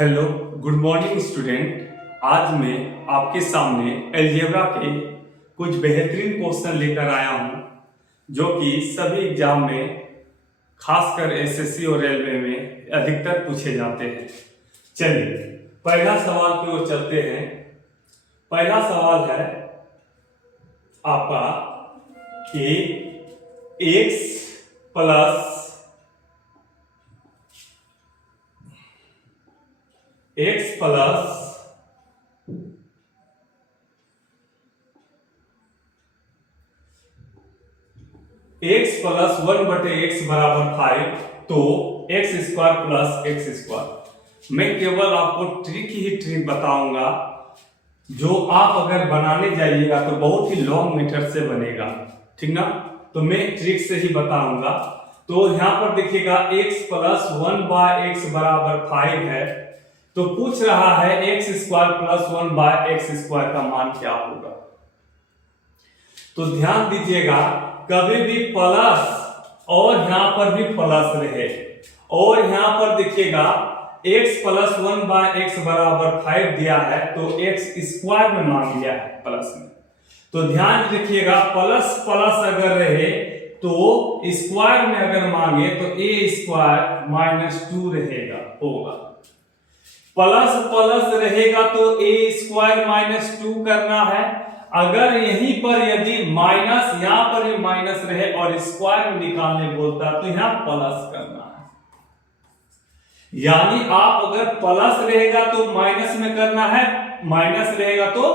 Hello, good morning student. आज मैं आपके सामने अलजेब्रा के कुछ बेहतरीन क्वेश्चन लेकर आया हूं जो कि सभी एग्जाम में खासकर एसएससी और रेलवे में अधिकतर पूछे जाते हैं। चलिए पहला सवाल की ओर चलते हैं। पहला सवाल है आपका कि x plus x plus 1/x बराबर 5, तो x square plus x square. मैं केवल आपको ट्रिक ही ट्रिक बताऊंगा जो आप अगर बनाने जाइएगा तो बहुत ही लॉन्ग मेथड से बनेगा, ठीक ना। तो मैं ट्रिक से ही बताऊंगा। तो यहां पर देखिएगा x प्लस 1/x बराबर 5 है, तो पूछ रहा है x square plus 1/x square का मान क्या होगा। तो ध्यान दीजिएगा, कभी भी प्लस और यहां पर भी प्लस रहे, और यहां पर देखिएगा x प्लस 1/x बराबर 5 दिया है, तो x स्क्वायर में मांग लिया है प्लस में। तो ध्यान रखिएगा, प्लस प्लस अगर रहे तो स्क्वायर में अगर मांगे तो a स्क्वायर माइनस 2 रहेगा होगा। प्लस प्लस रहेगा तो a स्क्वायर माइनस 2 करना है। अगर यहीं पर यदि माइनस, यहां पर भी माइनस रहे और स्क्वायर में निकालने बोलता तो यहां प्लस करना है। यानी आप अगर प्लस रहेगा तो माइनस में करना है, माइनस रहेगा तो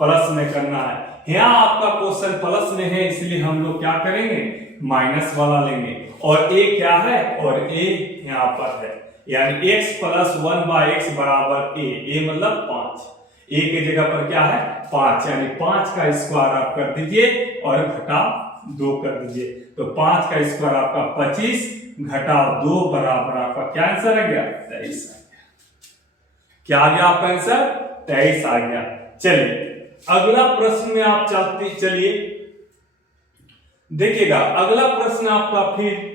प्लस में करना है। यहां आपका क्वेश्चन प्लस में है, इसलिए हम लोग क्या करेंगे, माइनस वाला लेंगे। और a क्या है, और a यहां पर है, यानी x प्लस 1/x बराबर a मतलब 5। a की जगह पर क्या है, 5, यानी 5 का स्क्वायर आप कर दीजिए और घटा 2 कर दीजिए। तो 5 का स्क्वायर आपका 25 घटा 2 बराबर आपका क्या आंसर आ गया, 23 आ गया। क्या आ गया आपका आंसर, 23 आ गया। चलिए अगला प्रश्न में आप चलिए देखिएगा। अगला प्रश्न आपका फिर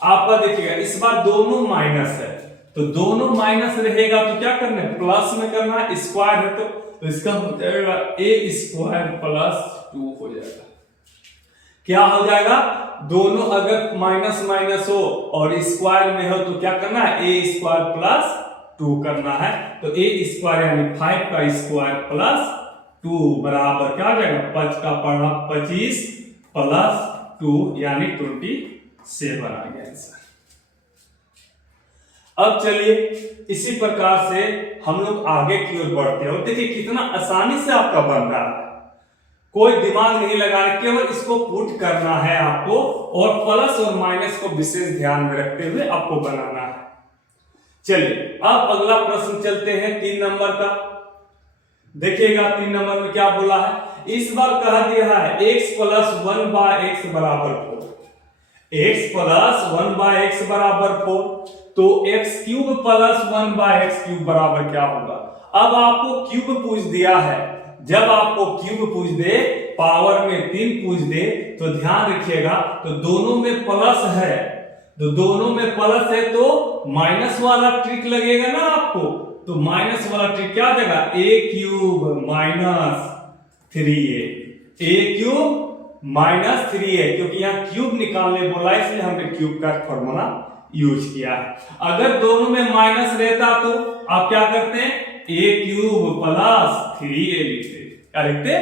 आपका देखिएगा, इस बार दोनों माइनस है, तो दोनों माइनस रहेगा तो क्या करना है, प्लस में करना है। स्क्वायर है तो इसका हो जाएगा a स्क्वायर प्लस 2 हो जाएगा। क्या हो जाएगा, दोनों अगर माइनस माइनस हो और स्क्वायर में हो तो क्या करना है, a स्क्वायर प्लस 2 करना है। तो a स्क्वायर यानी 5 का स्क्वायर प्लस 2 बराबर क्या हो जाएगा, 5 का पढ़ा 25 प्लस 2 यानी 27 आ गया आंसर। अब चलिए इसी प्रकार से हम लोग आगे की ओर बढ़ते हैं। और देखिए कितना आसानी से आपका बन रहा है, कोई दिमाग नहीं लगाना, केवल इसको पुट करना है आपको, और प्लस और माइनस को विशेष ध्यान में रखते हुए आपको बनाना है। चलिए अब अगला प्रश्न चलते हैं 3 नंबर का। देखिएगा 3 नंबर में क्या बोला है, इस बार कह दिया है x प्लस 1/x बराबर 4। x प्लस 1/x बराबर 4, तो x cube plus 1/x cube बराबर क्या होगा। अब आपको क्यूब पूछ दिया है, जब आपको क्यूब पूछ दे, पावर में 3 पूछ दे, तो ध्यान रखिएगा, तो दोनों में प्लस है, तो दोनों में प्लस है तो माइनस वाला ट्रिक लगेगा ना आपको। तो माइनस वाला ट्रिक क्या देगा, a cube minus 3a, a cube minus 3a, क्योंकि यहाँ क्यूब निकालने बोला इसलिए हमने क्यूब का फॉर्मूला यूज किया। अगर दोनों में माइनस रहता तो आप क्या करते हैं, a क्यूब प्लस 3a लिखते, क्या लिखते,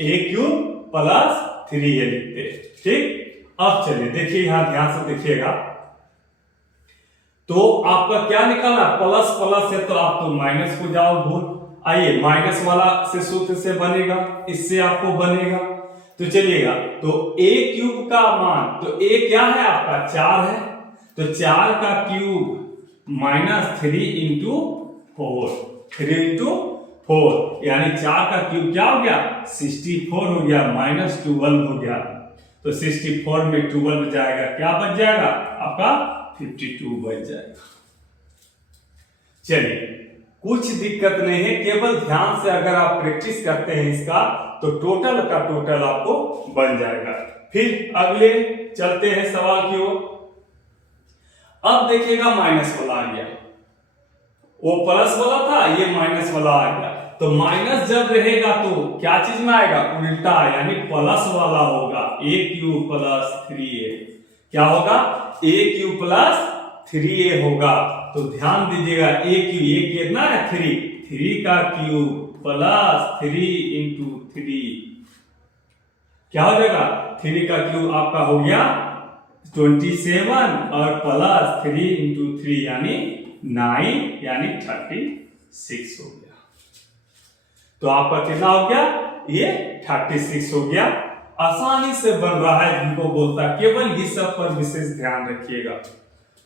a क्यूब प्लस 3a लिखते, ठीक। अब चलिए देखिए, यहां ध्यान से देखिएगा, तो आपका क्या निकाला, प्लस प्लस है तो आप तो माइनस को जाओ भूल, आइए माइनस वाला से सूत्र से बनेगा, इससे आपको बनेगा। तो चलिएगा, तो a क्यूब का मान, तो a क्या है आपका 4 है, तो 4 का क्यूब माइनस 3 इंटू 4, 3 इंटू 4 यानी 4 का क्यूब क्या हो गया, 64 हो गया, माइनस 12 हो गया। तो 64 में 12 जाएगा, क्या बच जाएगा आपका 52 बच जाएगा। चलिए कुछ दिक्कत नहीं है, केवल ध्यान से अगर आप प्रैक्टिस करते हैं इसका तो टोटल का टोटल आपको बन जाएगा। फिर अगले चलते हैं सवाल की ओर। अब देखिएगा माइनस वाला आ गया, वो प्लस वाला था, ये माइनस वाला आ गया। तो माइनस जब रहेगा तो क्या चीज में आएगा, उल्टा, यानी प्लस वाला होगा, ए क्यू प्लस 3a। क्या होगा, ए क्यू प्लस 3a होगा। तो ध्यान दीजिएगा, ए क्यू, ये कितना है 3 का क्यूब प्लस 3 इंटू 3, क्या हो जाएगा, 3 का क्यूब आपका हो गया 27 और प्लस 3 इंटू 3 यानी 9 यानी 36 हो गया। तो आपका कितना हो गया, ये 36 हो गया। आसानी से बन रहा है, जिनको बोलता है, केवल इस सब पर विशेष ध्यान रखिएगा।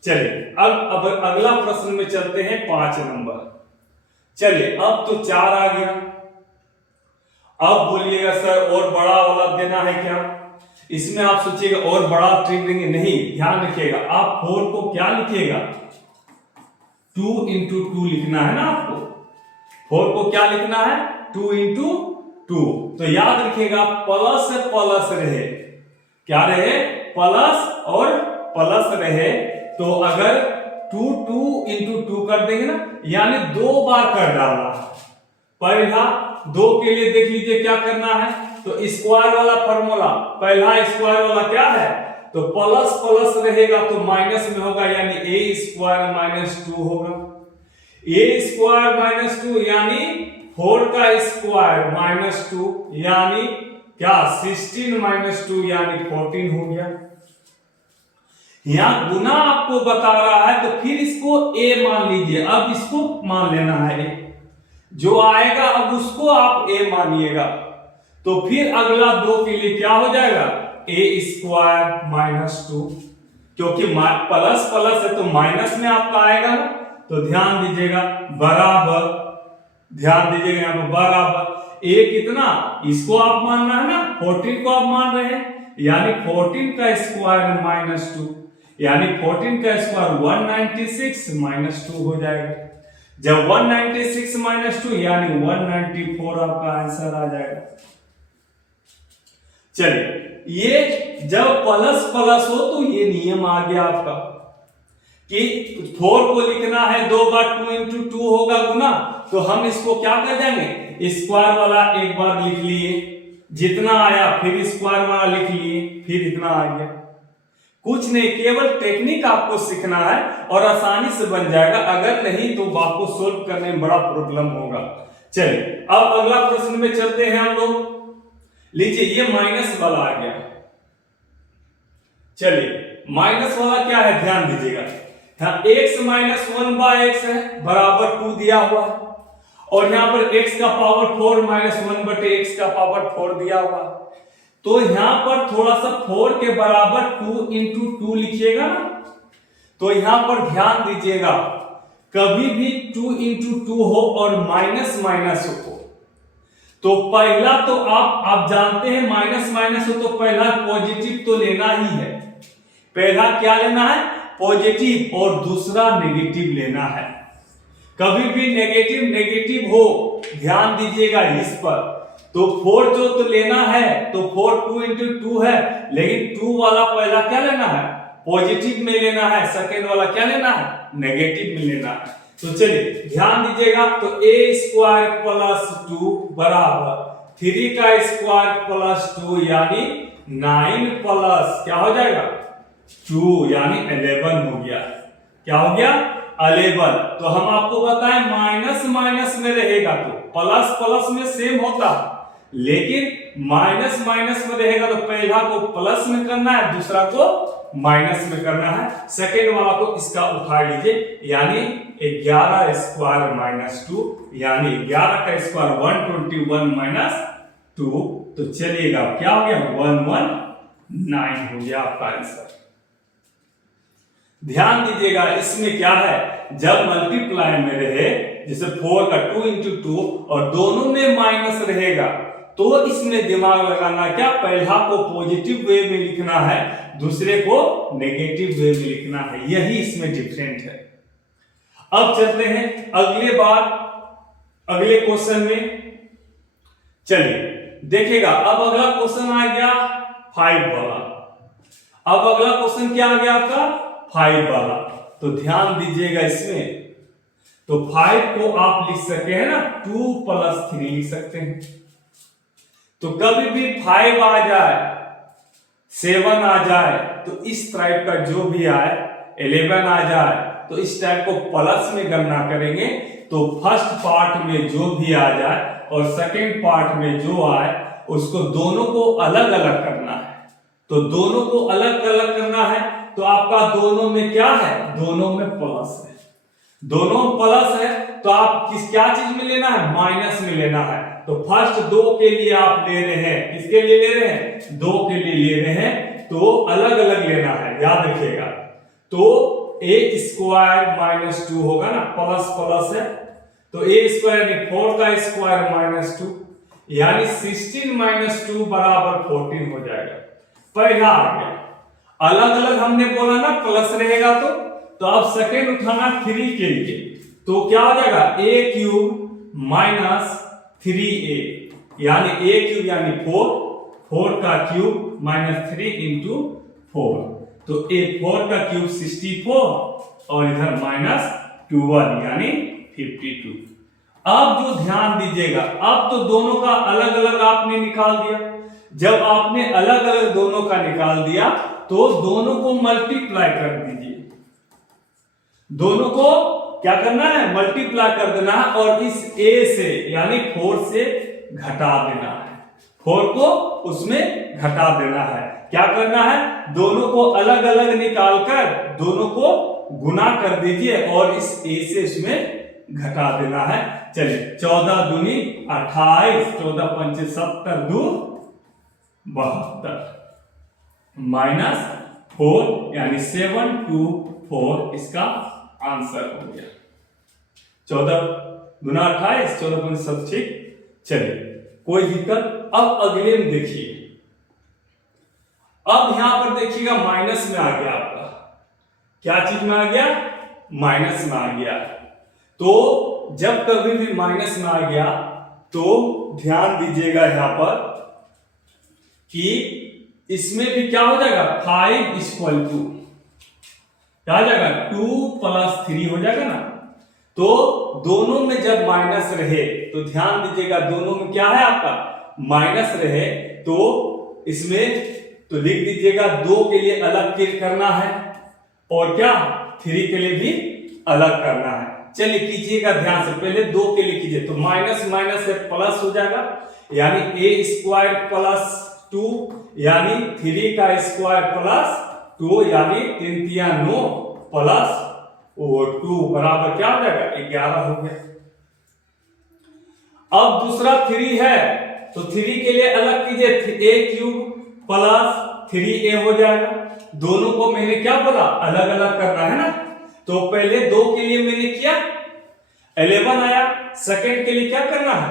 चलिए अब अगला प्रश्न में चलते हैं, 5 नंबर। चलिए अब तो 4 आ गया। अब बोलिएगा सर और बड़ा वाला देना है क्या? इसमें आप सोचिएगा और बड़ा ट्रिक देंगे, नहीं, ध्यान रखिएगा, आप 4 को क्या लिखिएगा, 2 इंटू 2 लिखना है ना आपको। 4 को क्या लिखना है, 2 इंटू 2। तो याद रखिएगा प्लस से प्लस रहे, क्या रहे, प्लस और प्लस रहे। तो अगर 2 इंटू 2 कर देंगे ना, यानी 2 बार कर डालना। पहला 2 के लिए देख लीजिए क्या करना है, तो स्क्वायर वाला फॉर्मूला, पहला स्क्वायर वाला क्या है, तो प्लस प्लस रहेगा तो माइनस में होगा, यानी a स्क्वायर माइनस 2 होगा। a स्क्वायर माइनस 2 यानी 4 का स्क्वायर माइनस 2 यानी क्या, 16 माइनस 2 यानी 14 हो गया। यहां गुना आपको बता रहा है तो फिर इसको a मान लीजिए, अब इसको मान लेना है, जो आएगा अब उसको आप a मानिएगा। तो फिर अगला 2 के लिए क्या हो जाएगा, a स्क्वायर माइनस 2, क्योंकि प्लस प्लस है तो माइनस में आपका आएगा ना। तो ध्यान दीजिएगा बराबर, ध्यान दीजिएगा यहाँ पर बराबर a कितना, इसको आप मानना है ना, 14 को आप मान रहे हैं, यानी 14 का स्क्वायर माइनस 2, यानी 14 का स्क्वायर 196 माइनस 2 हो जाएगा। जब 196 माइनस 2 यानी 194 आपका आंसर आ जाएगा। चलिए ये जब प्लस प्लस हो तो ये नियम आ गया आपका कि 4 को लिखना है 2 बार, 2 इंटू 2 होगा गुना, तो हम इसको क्या कर देंगे, स्क्वायर वाला एक बार लिख लिए, जितना आया फिर स्क्वायर वाला लिख लिए, फिर इतना आ गया। कुछ नहीं, केवल टेक्निक आपको सीखना है और आसानी से बन जाएगा, अगर नहीं तो आपको सोल्व करने में बड़ा प्रॉब्लम होगा। चलिए अब अगला प्रश्न में चलते हैं हम लोग। लीजिए ये माइनस वाला आ गया। चलिए माइनस वाला क्या है, ध्यान दीजिएगा, x माइनस 1/x है बराबर 2 दिया हुआ है, और यहां पर x का पावर 4 माइनस 1/x का पावर 4 दिया हुआ है। तो यहां पर थोड़ा सा 4 के बराबर 2 इंटू 2 लिखिएगा ना। तो यहां पर ध्यान दीजिएगा, कभी भी 2 इंटू 2 हो और माइनस माइनस हो, तो पहला तो आप जानते हैं माइनस माइनस हो तो पहला पॉजिटिव तो लेना ही है। पहला क्या लेना है, पॉजिटिव, और दूसरा नेगेटिव लेना है। कभी भी नेगेटिव नेगेटिव हो, ध्यान दीजिएगा इस पर। तो 4 जो तो लेना है, तो 4 2 इंटू 2 है, लेकिन 2 वाला पहला क्या लेना है, पॉजिटिव में लेना है, सेकेंड वाला क्या लेना है, नेगेटिव में लेना है। तो चलिए ध्यान दीजिएगा, तो a स्क्वायर प्लस 2 बराबर 3 का स्क्वायर प्लस 2 यानी 9 प्लस क्या हो जाएगा 2 यानी 11 हो गया। क्या हो गया 11। तो हम आपको बताएं माइनस माइनस में रहेगा तो प्लस प्लस में सेम होता, लेकिन माइनस माइनस में रहेगा तो पहला को प्लस में करना है, दूसरा को माइनस में करना है। सेकेंड वाला को इसका उठा लीजिए, यानी 11 स्क्वायर माइनस 2 यानी 11 का स्क्वायर 121 माइनस 2। तो चलिएगा क्या हो गया 119 हो गया आपका आंसर। ध्यान दीजिएगा इसमें क्या है, जब मल्टीप्लाई में रहे, जैसे 4 का 2 इंटू 2 और दोनों में माइनस रहेगा, तो इसमें दिमाग लगाना क्या, पहला को पॉजिटिव वे में लिखना है, दूसरे को नेगेटिव वे में लिखना है, यही इसमें डिफरेंट है। अब चलते हैं अगले क्वेश्चन में। चलिए देखिएगा, अब अगला क्वेश्चन आ गया 5 वाला। अब अगला क्वेश्चन क्या आ गया आपका 5 वाला। तो ध्यान दीजिएगा इसमें, तो 5 को आप लिख सके हैं ना 2 + 3 लिख सकते हैं। तो कभी भी 5 आ जाए 7 आ जाए तो इस टाइप का जो भी आए 11 आ जाए तो इस टाइप को प्लस में गणना करेंगे। तो फर्स्ट पार्ट में जो भी आ जाए और सेकेंड पार्ट में जो आए उसको दोनों को अलग अलग करना है। तो दोनों को अलग अलग करना है तो आपका दोनों में क्या है, दोनों में प्लस है। दोनों प्लस है तो आप क्या चीज में लेना है, माइनस में लेना है। तो फर्स्ट 2 के लिए आप ले रहे हैं, किसके लिए ले रहे हैं, 2 के लिए ले रहे हैं, तो अलग अलग लेना है, याद रखिएगा। तो a² - 2 होगा ना, प्लस प्लस है तो a² यानी 4 का स्क्वायर -2 यानी 16 - 2 बराबर 14 हो जाएगा। पहला आ गया, अलग अलग हमने बोला ना प्लस रहेगा तो अब सेकेंड उठाना 3 के लिए, तो क्या हो जाएगा a³ - 3a यानी a³ यानी 4 का क्यूब -3 × 4 तो 4 का क्यूब 64 और इधर -21 यानी 52। अब जो ध्यान दीजिएगा, अब तो दोनों का अलग अलग आपने निकाल दिया। जब आपने अलग अलग दोनों का निकाल दिया तो दोनों को मल्टीप्लाई कर दीजिए। दोनों को क्या करना है, मल्टीप्लाई कर देना है और इस a से यानी 4 से घटा देना है। 4 को उसमें घटा देना है। क्या करना है, दोनों को अलग अलग निकालकर दोनों को गुना कर दीजिए और इस a से इसमें घटा देना है। चलिए 14 दूनी 28, 14 पंचे 70, 2 72 -4 यानी 724 इसका आंसर हो गया। 14 दूना 28, 14 पंचे 70, ठीक। चलिए कोई दिक्कत। अब अगले में देखिए, अब यहां पर देखिएगा माइनस में आ गया आपका, क्या चीज में आ गया, माइनस में आ गया। तो जब कभी भी माइनस में आ गया तो ध्यान दीजिएगा यहां पर कि इसमें भी क्या हो जाएगा, 5 = क्या हो जाएगा 2 + 3 हो जाएगा ना। तो दोनों में जब माइनस रहे तो ध्यान दीजिएगा, दोनों में क्या है आपका माइनस रहे तो इसमें तो लिख दीजिएगा 2 के लिए अलग करना है और क्या 3 के लिए भी अलग करना है। चलिए कीजिएगा ध्यान से, पहले 2 के लिए कीजिए तो माइनस माइनस से प्लस हो जाएगा यानी a² + 2 यानी 3 का स्क्वायर + 2 यानी 3 × 9 + 2 बराबर क्या हो जाएगा 11 हो गया। अब दूसरा 3 है तो 3 के लिए अलग कीजिए, a³ + 3a हो जाएगा। दोनों को मैंने क्या बोला, अलग अलग करना है ना। तो पहले 2 के लिए मैंने किया 11 आया, सेकंड के लिए क्या करना है,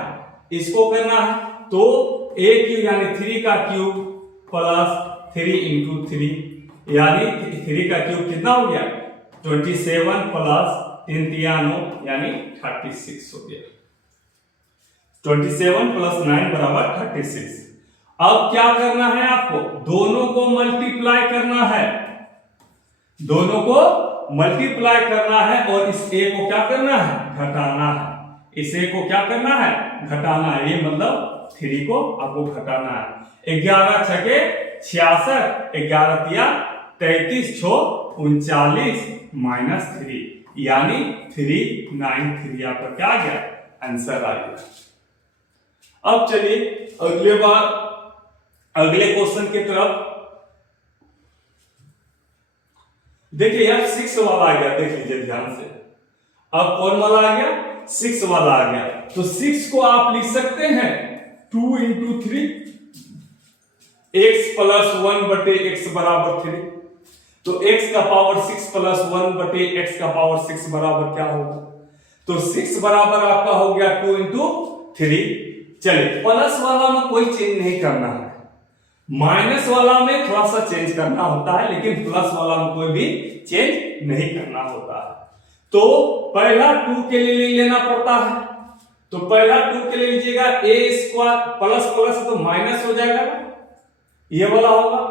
इसको करना है। तो a³ यानी 3 का क्यूब + 3 × 3 यानी 3 का क्यूब कितना हो गया 27 + 3 × 9 यानी 36 हो गया। 27 + 9 बराबर 36। अब क्या करना है आपको, दोनों को मल्टीप्लाई करना है, दोनों को मल्टीप्लाई करना है और इस a को क्या करना है, घटाना है। इस a को क्या करना है, घटाना है। ये मतलब 3 को आपको घटाना है। 11 × 6 = 66, 11 × 33, 6 × 39 -3 यानी 393 आपका क्या आ गया, आंसर आ गया। अब चलिए अगले क्वेश्चन की तरफ देखिए। यार 6 वाला आ गया, देख लीजिए ध्यान से। अब कौन वाला आ गया, 6 वाला आ गया। तो 6 को आप लिख सकते हैं 2 × 3 x + 1/x बराबर 3। तो x का पावर 6 + 1/x का पावर 6 बराबर क्या होगा, तो 6 बराबर आपका हो गया 2 × 3। चलिए प्लस वाला में कोई चेंज नहीं करना है, माइनस वाला में थोड़ा सा चेंज करना होता है, लेकिन प्लस वाला में कोई भी चेंज नहीं करना होता है। तो पहला 2 के लिए लेना पड़ता है। तो पहला 2 के लिए लीजिएगा a² प्लस तो माइनस हो जाएगा ना, ये वाला होगा।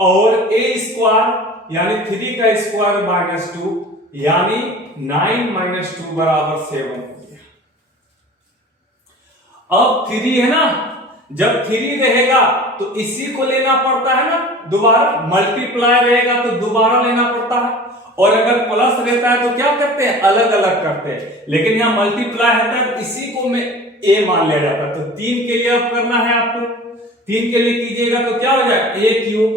और a² यानी 3 का स्क्वायर -2 यानी 9 माइनस 2 बराबर 7 हो गया। अब 3 है ना, जब 3 रहेगा तो इसी को लेना पड़ता है ना, दोबारा मल्टीप्लाई रहेगा तो दोबारा लेना पड़ता है, और अगर प्लस रहता है तो क्या करते हैं, अलग अलग करते हैं, लेकिन यहाँ मल्टीप्लाई होता है इसी को में a मान लिया जाता है। तो 3 के लिए अब करना है आपको, 3 के लिए कीजिएगा तो क्या हो जाएगा, a क्यूब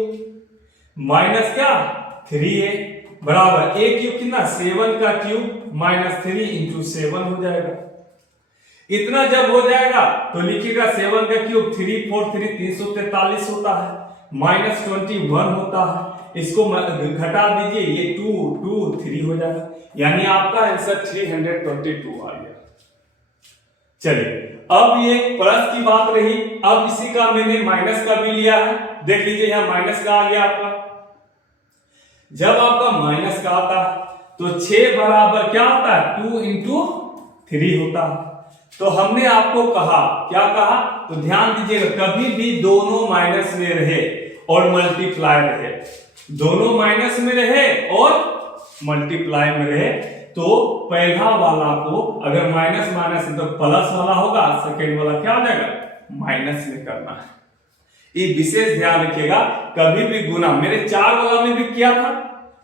माइनस क्या 3a बराबर a क्यूब कितना 7 का क्यूब माइनस 3 इंटू 7 हो जाएगा। इतना जब हो जाएगा तो लिखिएगा 7 का क्यूब 3 4 3 343 होता है, माइनस 21 होता है, इसको घटा दीजिए, ये 2 2 3 हो जाएगा, यानी आपका आंसर 322 आ गया। चलिए अब ये प्लस की बात रही, अब इसी का मैंने माइनस का भी लिया है, देख लीजिए यहां माइनस का आ गया आपका। जब आपका माइनस का आता है तो 6 बराबर क्या होता है 2 इंटू 3 होता है। तो हमने आपको कहा, क्या कहा, तो ध्यान दीजिएगा, कभी भी दोनों माइनस में रहे और मल्टीप्लाई रहे, दोनों माइनस में रहे और मल्टीप्लाई में रहे, तो पहला वाला को अगर माइनस माइनस तो प्लस वाला होगा, सेकेंड वाला क्या हो जाएगा माइनस में करना है। ये विशेष ध्यान रखिएगा, कभी भी गुना, मैंने 4 वाला में भी किया था,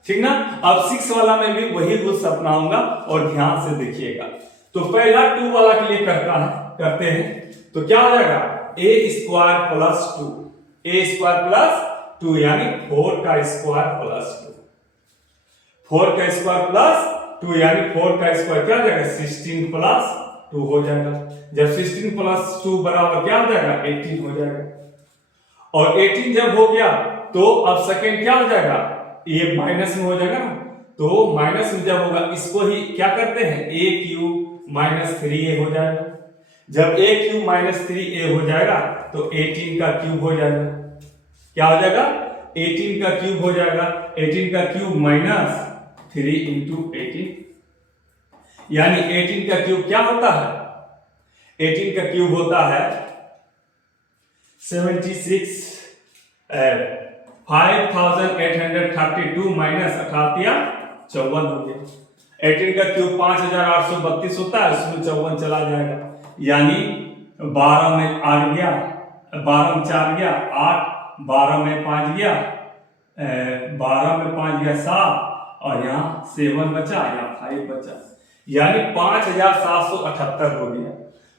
ठीक ना, अब 6 वाला में भी वही रूल्स अपनाऊंगा और ध्यान से देखिएगा। तो पहला 2 वाला के लिए करते हैं, तो क्या हो जाएगा a square plus 2, a square plus 2 यानी 4 का स्क्वायर प्लस 2, 4 का स्क्वायर प्लस 2 यानी 4 का स्क्वायर क्या हो जाएगा 16 प्लस 2 हो जाएगा। जब 16 प्लस 2 बराबर क्या हो जाएगा 18 हो जाएगा, और 18 जब हो गया तो अब सेकेंड क्या हो जाएगा, ये माइनस में हो जाएगा ना, तो माइनस में जब होगा इसको ही क्या करते हैं a क्यूब माइनस 3a हो जाएगा। जब a क्यूब माइनस 3a हो जाएगा तो 18 का क्यूब हो जाएगा, क्या हो जाएगा 18 का क्यूब हो जाएगा, 18 का क्यूब माइनस 3 इंटू 18, यानी 18 का क्यूब क्या होता है, 18 का क्यूब होता है 76 5832 माइनस 5854 हो गया। 18 का क्यूब 5832 होता है, उसमें 54 चला जाएगा, यानी 12 में 8 गया, 12 में 4 गया 8, 12 में 5 गया 12 में 5 गया 7, और यहाँ 7 बचा या 5 बचा, यानी 5778 हो गया।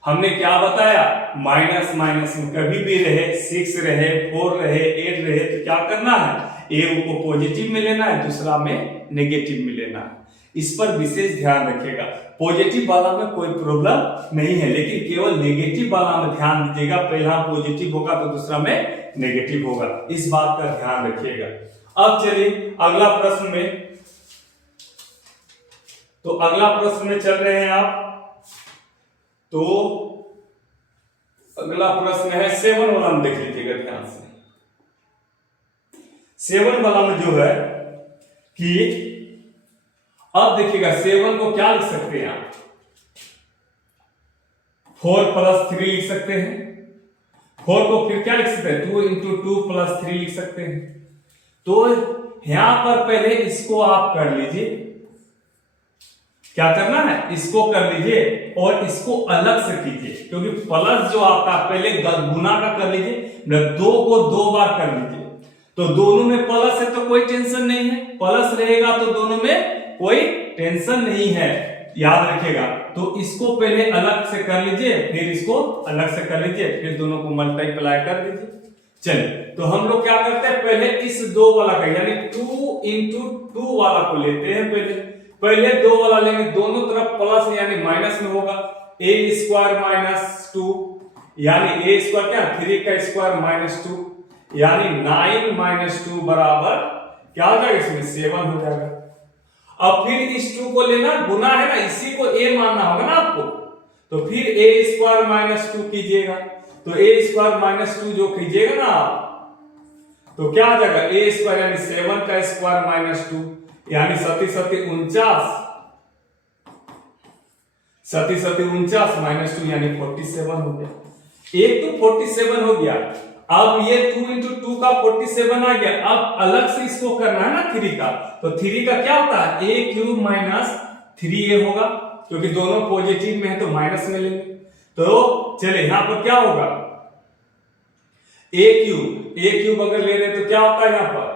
हमने क्या बताया, माइनस माइनस में कभी भी रहे, 6 रहे 4 रहे 8 रहे, तो क्या करना है, एक को पॉजिटिव में लेना है, दूसरा में नेगेटिव में लेना है। इस पर विशेष ध्यान रखिएगा, पॉजिटिव वाला में कोई प्रॉब्लम नहीं है, लेकिन केवल नेगेटिव वाला में ध्यान दीजिएगा, पहला पॉजिटिव होगा तो दूसरा में नेगेटिव होगा, इस बात का ध्यान रखिएगा। अब चलिए अगला प्रश्न में, तो अगला प्रश्न में चल रहे हैं आप, तो अगला प्रश्न है 7 वाला में, देख लीजिएगा ध्यान से। 7 वाला में जो है कि अब देखिएगा 7 को क्या लिख सकते हैं आप, 4 प्लस 3 लिख सकते हैं, 4 को फिर क्या लिख सकते हैं 2 इंटू 2 प्लस 3 लिख सकते हैं। तो यहां पर पहले इसको आप कर लीजिए, क्या करना है, इसको कर लीजिए और इसको अलग से कीजिए, क्योंकि प्लस जो आता है पहले गुना का कर लीजिए, 2 को 2 बार कर लीजिए, तो दोनों में प्लस है तो कोई टेंशन नहीं है, प्लस रहेगा तो दोनों में कोई टेंशन नहीं है, याद रखिएगा। तो इसको पहले अलग से कर लीजिए, फिर इसको अलग से कर लीजिए, फिर दोनों को मल्टीप्लाई कर दीजिए। चलिए तो हम लोग क्या करते हैं, पहले इस 2 वाला का यानी 2 इंटू 2 वाला को लेते हैं, पहले 2 वाला लेंगे, दोनों तरफ प्लस यानी माइनस में होगा, a स्क्वायर माइनस 2 यानी a स्क्वायर क्या 3 का स्क्वायर माइनस 2 यानी 9 माइनस 2 बराबर क्या हो जाएगा, इसमें 7 हो जाएगा। अब फिर इस 2 को लेना, गुना है ना, इसी को a मानना होगा ना आपको, तो फिर a स्क्वायर माइनस 2 कीजिएगा, तो a स्क्वायर माइनस 2 जो कीजिएगा ना आप, तो क्या आ जाएगा a स्क्वायर यानी 7 का स्क्वायर माइनस 2 यानी 7 49, 7 49 माइनस 2 यानी 47 हो गया। एक तो 47 हो गया, अब ये 2 इंटू 2 का 47 आ गया। अब अलग से इसको करना है ना 3 का, तो 3 का क्या होता है a क्यूब माइनस 3a होगा, क्योंकि दोनों पॉजिटिव में है तो माइनस में लेंगे। तो चलिए यहां पर क्या होगा a क्यूब अगर ले रहे तो क्या होता है यहां पर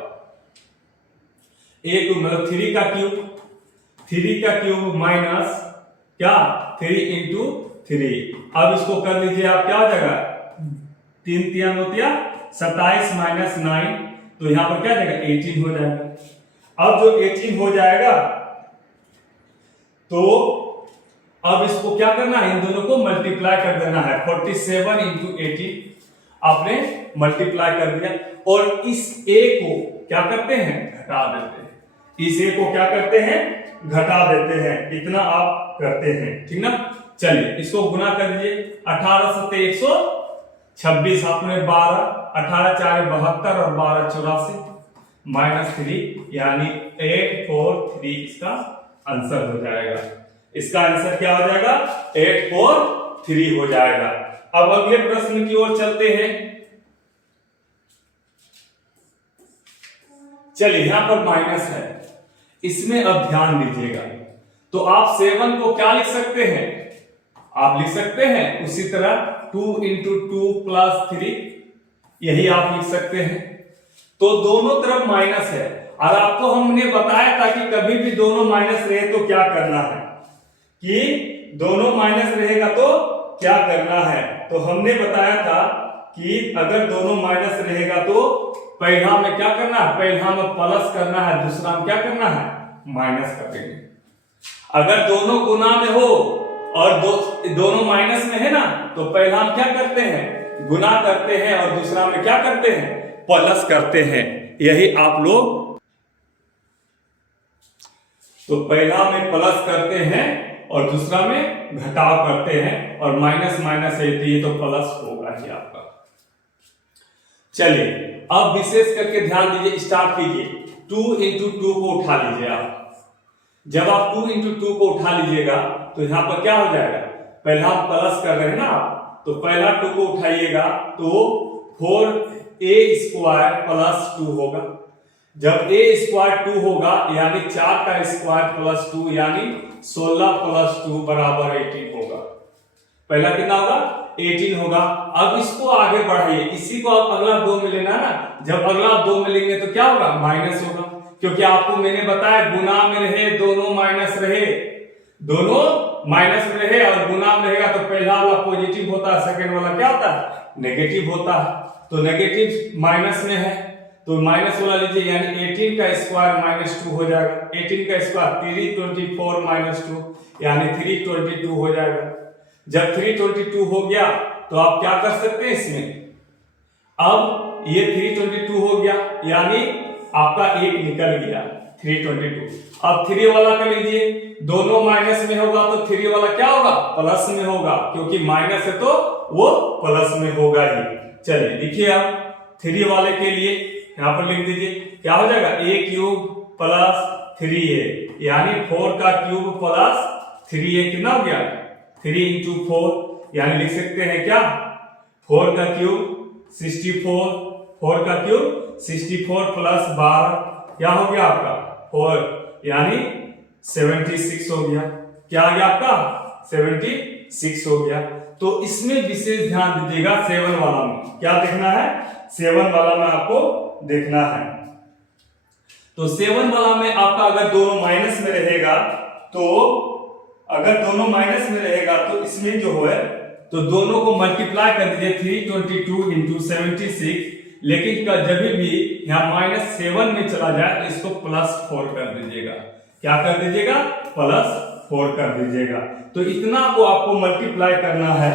a क्यूब मतलब 3 का क्यूब माइनस क्या 3 इंटू 3। अब इसको कर लीजिए आप, क्या हो जाएगा 3 3 होतिया 27 माइनस 9, तो यहां पर क्या जाएगा 18 हो जाएगा। अब जो 18 हो जाएगा तो अब इसको क्या करना है, इन दोनों को मल्टीप्लाई कर देना है। 47 इंटू 18 आपने मल्टीप्लाई कर दिया, और इस a को क्या करते हैं घटा देते हैं, इस a को क्या करते हैं घटा देते हैं, इतना आप करते हैं, ठीक ना। चलिए इसको गुना कर दीजिए, 18 सत्ते 126, आपने 12, 18 4 72 और 12 84 माइनस 3 यानी 843 इसका आंसर हो जाएगा। इसका आंसर क्या हो जाएगा 843 हो जाएगा। अब अगले प्रश्न की ओर चलते हैं। चलिए यहां पर माइनस है, इसमें अब ध्यान दीजिएगा। तो आप 7 को क्या लिख सकते हैं, आप लिख सकते हैं उसी तरह 2 इंटू 2 प्लस 3, यही आप लिख सकते हैं। तो दोनों तरफ माइनस है, और आपको हमने बताया था कि कभी भी दोनों माइनस रहे तो क्या करना है, कि दोनों माइनस रहेगा तो क्या करना है। तो हमने बताया था कि अगर दोनों माइनस रहेगा तो पहला में क्या करना है, पहला में प्लस करना है, दूसरा में क्या करना है माइनस करेंगे। अगर दोनों गुना में हो और दोनों माइनस में है ना, तो पहला हम क्या करते हैं गुना करते हैं, और दूसरा में क्या करते हैं प्लस करते हैं। यही आप लोग, तो पहला में प्लस करते हैं और दूसरा में घटाव करते हैं, और माइनस माइनस है तो प्लस होगा ही आपका। चलिए अब विशेष करके ध्यान दीजिए, स्टार्ट कीजिए। 2 इंटू 2 को उठा लीजिए आप। जब आप 2 इंटू 2 को उठा लीजिएगा तो यहां पर क्या हो जाएगा, पहला आप प्लस कर रहे हैं ना आप, तो पहला 2 को उठाइएगा तो 4a स्क्वायर प्लस 2 होगा। जब a स्क्वायर 2 होगा यानी 4 का स्क्वायर प्लस 2 यानी 16 प्लस 2 बराबर 18 होगा। पहला कितना होगा 18 होगा। अब इसको आगे बढ़ाइए, इसी को आप अगला 2 में लेना ना, जब अगला 2 में लेंगे तो क्या होगा माइनस होगा, क्योंकि आपको मैंने बताया गुना में रहे दोनों माइनस रहे, दोनों माइनस में रहे और गुना में रहेगा तो पहला वाला पॉजिटिव होता है, सेकंड वाला क्या होता है नेगेटिव होता है। तो नेगेटिव माइनस में है तो माइनस वाला लीजिए, यानी 18 का स्क्वायर माइनस 2 हो जाएगा। 18 का स्क्वायर 324 माइनस 2 यानी 322 हो जाएगा। जब 322 हो गया तो आप क्या कर सकते हैं इसमें, अब ये 322 हो गया यानी आपका एक निकल गया 322। अब 3 वाला कर लीजिए, दोनों माइनस में होगा तो 3 वाला क्या होगा प्लस में होगा, क्योंकि माइनस है तो वो प्लस में होगा ही। चलिए लिखिए आप 3 वाले के लिए यहां पर लिख दीजिए, क्या हो जाएगा a क्यूब प्लस 3a यानी 4 का क्यूब प्लस 3a कितना हो गया 3 इंटू 4 यानी लिख सकते हैं क्या 4 का क्यूब 64, 4 का क्यूब 64 प्लस 12 क्या हो गया आपका 4 यानी 76 हो गया। क्या आ गया आपका 76 हो गया। तो इसमें विशेष ध्यान दीजिएगा, 7 वाला में क्या देखना है, 7 वाला में आपको देखना है। तो 7 वाला में आपका अगर दोनों माइनस में रहेगा तो अगर दोनों माइनस में रहेगा तो इसमें जो है तो दोनों को मल्टीप्लाई कर दीजिए 322 इंटू 76, लेकिन जब भी यहाँ -7 में चला जाए तो इसको +4 कर दीजिएगा। क्या कर दीजिएगा +4 कर दीजिएगा। तो इतना को आपको मल्टीप्लाई करना है,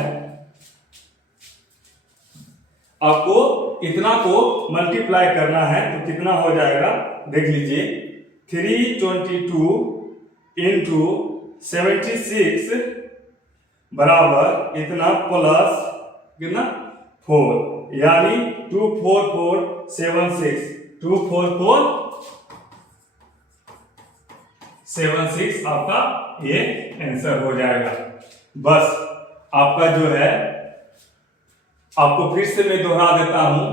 आपको इतना को मल्टीप्लाई करना है तो कितना हो जाएगा देख लीजिए, 322 इंटू 76 बराबर इतना प्लस कितना 4 यानी 24476 24476 आपका ये आंसर हो जाएगा। बस आपका जो है आपको फिर से मैं दोहरा देता हूं,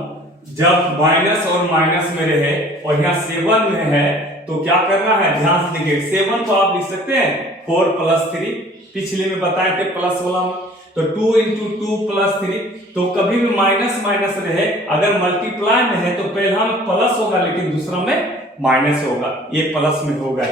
जब माइनस और माइनस में रहे और यहाँ 7 में है तो क्या करना है, ध्यान से देखिए 7 को आप लिख सकते हैं 4 + 3, पिछले में बताए थे प्लस वाला में, तो 2 × 2 + 3, तो कभी भी माइनस माइनस रहे अगर मल्टीप्लाई में है तो पहला में प्लस होगा लेकिन दूसरा में माइनस होगा, ये प्लस में होगा।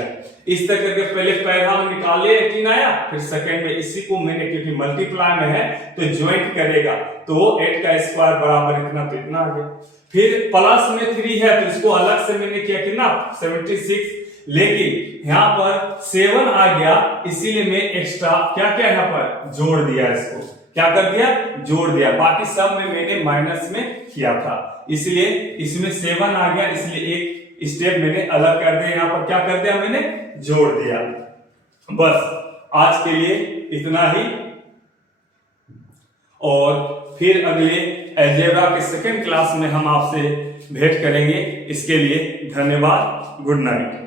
इस तरह करके पहले पहला में निकाले 18 आया, फिर सेकंड में इसी को मैंने क्योंकि मल्टीप्लाई में है तो ज्वाइंट करेगा तो 8 का स्क्वायर बराबर इतना, तो इतना आ गया। फिर प्लस में 3 है तो इसको अलग से मैंने किया कितना 76, लेकिन यहाँ पर 7 आ गया इसीलिए मैं एक्स्ट्रा क्या क्या यहाँ पर जोड़ दिया, इसको क्या कर दिया, जोड़ दिया। बाकी सब में मैंने माइनस में किया था, इसलिए इसमें 7 आ गया, इसलिए एक स्टेप मैंने अलग कर दिया, यहाँ पर क्या कर दिया मैंने जोड़ दिया। बस आज के लिए इतना ही, और फिर अगले अलजेब्रा के सेकंड क्लास में हम आपसे भेंट करेंगे। इसके लिए धन्यवाद, गुड नाइट।